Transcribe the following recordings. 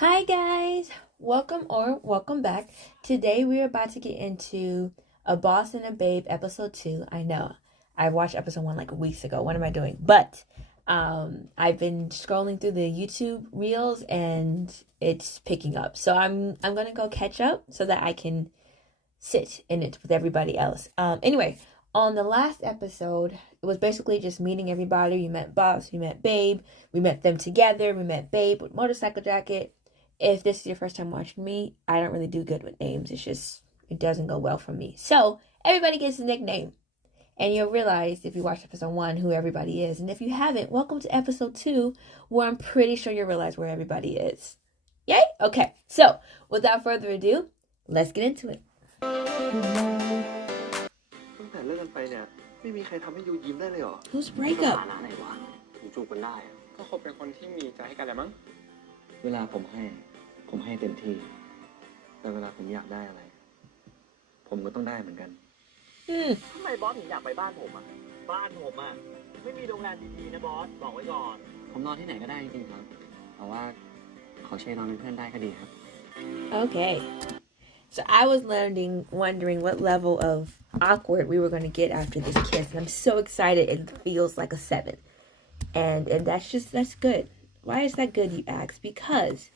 Hi guys, welcome back. Today we're about to get into A Boss and a Babe episode 2. I know I watched episode 1 like weeks ago. What am I doing? But I've been scrolling through the YouTube reels and it's picking up. So I'm going to go catch up so that I can sit in it with everybody else. Anyway, on the last episode, it was basically just meeting everybody. You met Boss, you met Babe, we met them together, we met Babe with motorcycle jacket. If this is your first time watching me, I don't really do good with names. It doesn't go well for me. So, everybody gets a nickname. And you'll realize if you watch episode 1 who everybody is. And if you haven't, welcome to episode 2, where I'm pretty sure you'll realize where everybody is. Yay? Okay, so without further ado, let's get into it. ตั้งแต่เลิกกันไปเนี่ยไม่มีใครทำให้ยูยิ้มได้เลยเหรอ Whose breakup? ฐานะไหนวะถึงจูบกันได้อะก็คบเป็นคนที่มีใจให้กันแหละมั้งเวลาผมให้เต็มที่แต่เวลาผมอยากได้อะไรผมก็ต้องได้เหมือนกันทำไมบอสถึงอยากไปบ้านผมอ่ะบ้านผมอ่ะไม่มีโรงแรมดีๆนะบอสบอกไว้ก่อนผมนอนที่ไหนก็ได้จริงๆครับแต่ว่าขอเชยนอนเป็นเพื่อนได้ก็ดีครับ Okay. So I was wondering what level of awkward we were going to get after this kiss. And I'm so excited. It feels like a 7. And that's good. Why is that good, you ask? Because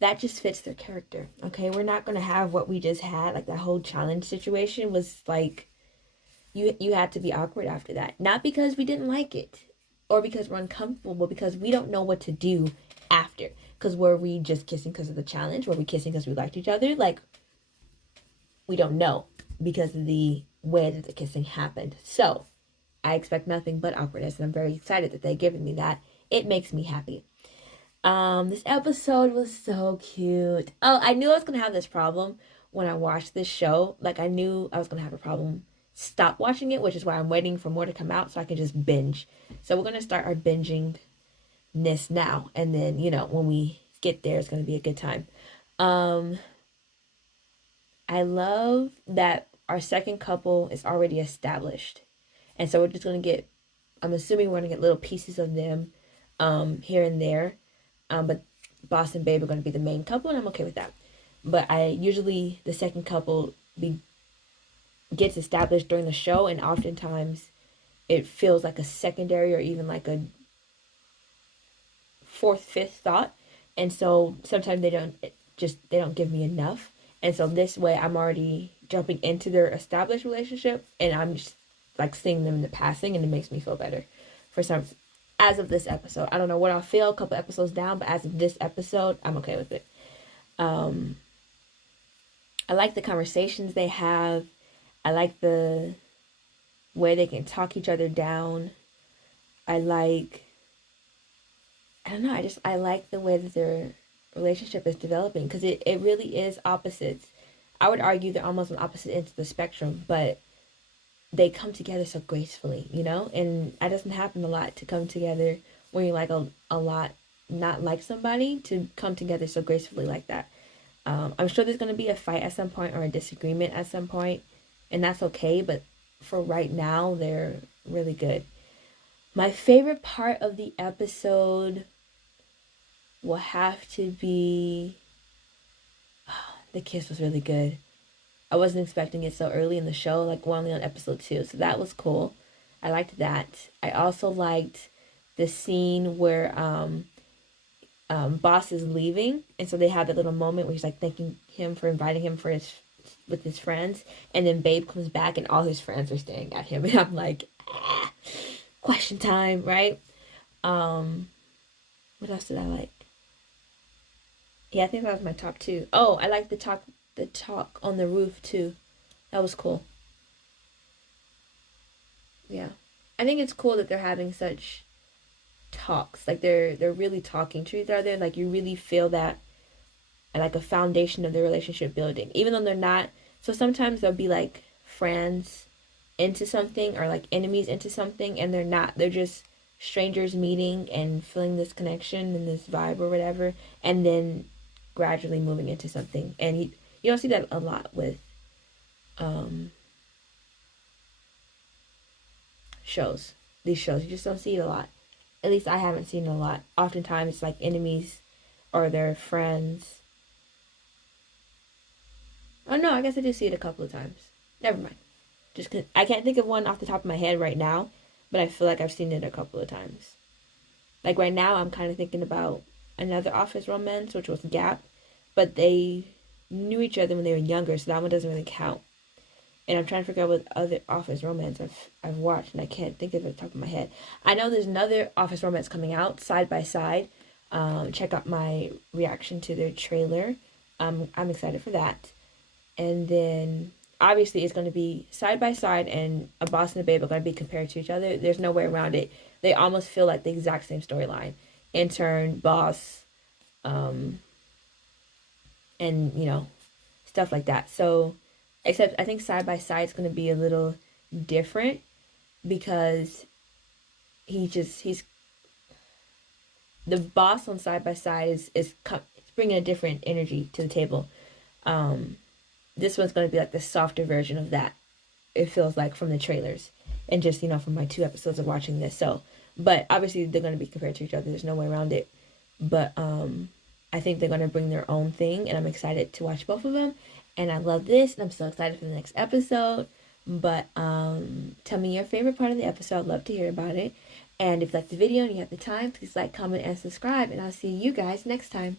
that just fits their character. Okay, we're not going to have what we just had. Like that whole challenge situation was like, you had to be awkward after that. Not because we didn't like it or because we're uncomfortable, but because we don't know what to do after. Because were we just kissing because of the challenge? Were we kissing because we liked each other? Like, we don't know because of the way that the kissing happened. So, I expect nothing but awkwardness, and I'm very excited that they've given me that. It makes me happy. This episode was so cute. Oh, I knew I was going to have this problem when I watched this show. Like, I knew I was going to have a problem stop watching it, which is why I'm waiting for more to come out so I can just binge. So, we're going to start our binging-ness now. And then, when we get there, it's going to be a good time. I love that our second couple is already established. And so we're just going to get, I'm assuming we're going to get little pieces of them here and there. But Boss and Babe are going to be the main couple, and I'm okay with that. But the second couple gets established during the show, and oftentimes it feels like a secondary or even like a fourth, fifth thought. And so sometimes they don't give me enough. And so this way I'm already jumping into their established relationship and I'm just like seeing them in the passing, and it makes me feel better as of this episode. I don't know what I'll feel a couple episodes down, but as of this episode, I'm okay with it. I like the conversations they have. I like the way they can talk each other down. I like the way that their relationship is developing, because it really is opposites. I would argue they're almost on opposite ends of the spectrum, but they come together so gracefully, and it doesn't happen a lot to come together when you like a lot not like somebody, to come together so gracefully like that. I'm sure there's going to be a fight at some point or a disagreement at some point, and that's okay, but for right now they're really good. My favorite part of the episode will have to be, the kiss was really good. I wasn't expecting it so early in the show, like we're only on episode 2, so that was cool. I liked that. I also liked the scene where Boss is leaving, and so they have that little moment where he's like thanking him for inviting him with his friends, and then Babe comes back and all his friends are staring at him, and I'm like, question time, right? What else did I like? Yeah, I think that was my top 2. Oh, I like the talk on the roof too. That was cool. Yeah. I think it's cool that they're having such talks. Like they're really talking to each other. Like you really feel that like a foundation of the relationship building. Even though they're not, so sometimes they'll be like friends into something or like enemies into something, and they're not. They're just strangers meeting and feeling this connection and this vibe or whatever, and then gradually moving into something. And you don't see that a lot with these shows. You just don't see it a lot. At least I haven't seen it a lot. Oftentimes it's like enemies or they're friends. Oh no, I guess I did see it a couple of times. Never mind. Just 'cause I can't think of one off the top of my head right now, but I feel like I've seen it a couple of times. Like right now, I'm kind of thinking about another office romance, which was Gap, but they knew each other when they were younger, so that one doesn't really count. And I'm trying to figure out what other office romance I've watched, and I can't think of it at the top of my head. I know there's another office romance coming out, Side by Side. Check out my reaction to their trailer. I'm excited for that. And then obviously it's going to be Side by Side, and A Boss and a Babe are going to be compared to each other. There's no way around it. They almost feel like the exact same storyline. Intern, boss, and stuff like that. So, except I think Side by Side is going to be a little different because he's the boss on Side by Side is bringing a different energy to the table. This one's going to be like the softer version of that. It feels like from the trailers and just from my 2 episodes of watching this. So, but obviously they're going to be compared to each other. There's no way around it. But I think they're going to bring their own thing, and I'm excited to watch both of them. And I love this, and I'm so excited for the next episode. But tell me your favorite part of the episode. I'd love to hear about it. And if you like the video and you have the time, please like, comment, and subscribe. And I'll see you guys next time.